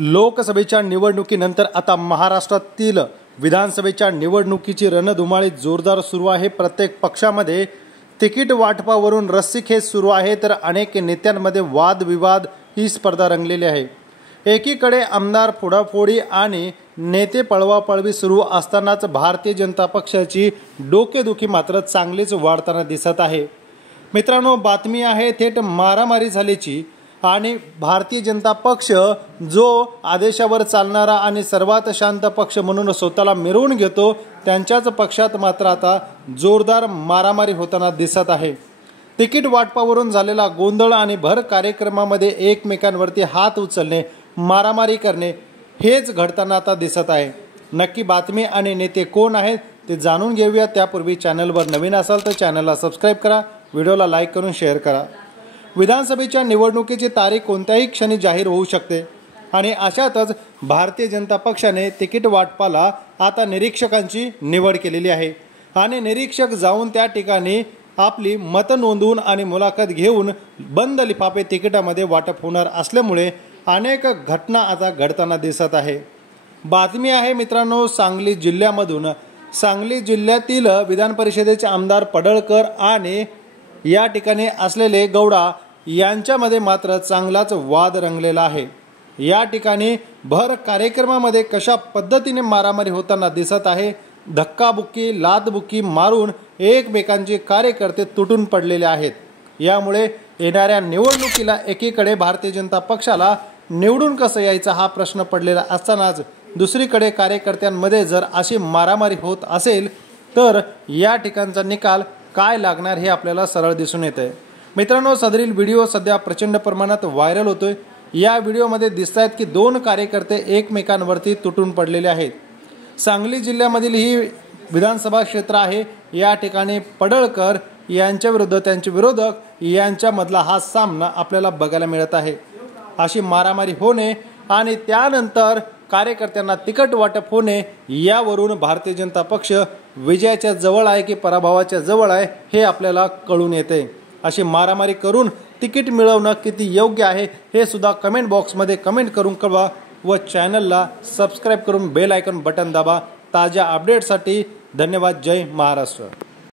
लोकसभेच्या निवडणुकीनंतर आता महाराष्ट्रातील विधानसभेच्या निवडणुकीची रणधुमाळी जोरदार सुरू आहे। प्रत्येक पक्षामध्ये तिकीट वाटपावरून रस्सीखेच सुरू आहे, तर अनेक नेत्यांमध्ये वादविवाद ही स्पर्धा रंगलेली आहे। एकीकडे आमदार फोडाफोडी आणि नेते पळवापळवी सुरू असतानाच भारतीय जनता पक्षाची डोकेदुखी मात्र चांगलीच वाढताना दिसत आहे। मित्रांनो, बातमी आहे थेट मारामारी झाल्याची आणि भारतीय जनता पक्ष जो आदेशावर चालणारा आणि सर्वात शांत पक्ष म्हणून स्वतःला मिरवून घेतो, त्यांच्याच पक्षात मात्र आता जोरदार मारामारी होताना दिसत आहे। तिकीट वाटपावरून झालेला गोंधळ आणि भर कार्यक्रमामध्ये एकमेकांवरती हात उचलणे, मारामारी करणे हेच घडताना आता दिसत आहे। नक्की बातमी आणि नेते कोण आहेत ते जाणून घेऊया। त्यापूर्वी चॅनलवर नवीन असाल तर चॅनलला सबस्क्राइब करा, व्हिडिओला लाईक करून शेअर करा। विधानसभेच्या निवडणुकीची तारीख कोणत्याही क्षणी जाहीर होऊ शकते आणि अशातच भारतीय जनता पक्षाने तिकीट वाटपाला आता निरीक्षकांची निवड केलेली आहे आणि निरीक्षक जाऊन त्या ठिकाणी आपली मत नोंदवून आणि मुलाखत घेऊन बंद लिफाफे तिकिटामध्ये वाटप होणार असल्यामुळे अनेक घटना आता घडताना दिसत आहे। बातमी आहे मित्रांनो सांगली जिल्ह्यामधून। सांगली जिल्ह्यातील विधान परिषदेचे आमदार पडळकर आणि या ठिकाणी असलेले गौडा यांच्यामध्ये मात्र चांगलाच वाद रंगलेला आहे। या ठिकाणी भर कार्यक्रमामध्ये कशा पद्धतीने मारामारी होताना दिसत आहे। धक्काबुक्की लादबुक्की मारून एकमेकांचे कार्यकर्ते तुटून पडलेले आहेत। यामुळे येणाऱ्या निवडणुकीला एकीकडे भारतीय जनता पक्षाला निवडून कसं यायचं हा प्रश्न पडलेला असतानाच दुसरीकडे कार्यकर्त्यांमध्ये जर अशी मारामारी होत असेल तर या ठिकाणचा निकाल काय लागणार हे आपल्याला सरळ दिसून येते। मित्रांनो, सदरील व्हिडिओ सध्या प्रचंड प्रमाणात व्हायरल होतोय। या व्हिडिओमध्ये दिसतायत की दोन कार्यकर्ते एकमेकांवरती तुटून पडलेले आहेत। सांगली जिल्ह्यामधील ही विधानसभा क्षेत्र आहे। या ठिकाणी पडळकर यांच्या विरुद्ध त्यांचे विरोधक यांच्यामधला हा सामना आपल्याला बघायला मिळत आहे। अशी मारामारी होणे आणि त्यानंतर कार्यकर्त्यांना तिकीट वाटप होणे यावरून भारतीय जनता पक्ष विजयाच्या जवळ आहे की पराभवाच्या जवळ आहे हे आपल्याला कळून येते। अशी मारामारी करून तिकीट मिळवणं किती योग्य आहे हे सुद्धा कमेंट बॉक्समध्ये कमेंट करून कळवा व चॅनलला सबस्क्राइब करून बेल आयकॉन बटन दाबा। ताज्या अपडेट्ससाठी धन्यवाद। जय महाराष्ट्र।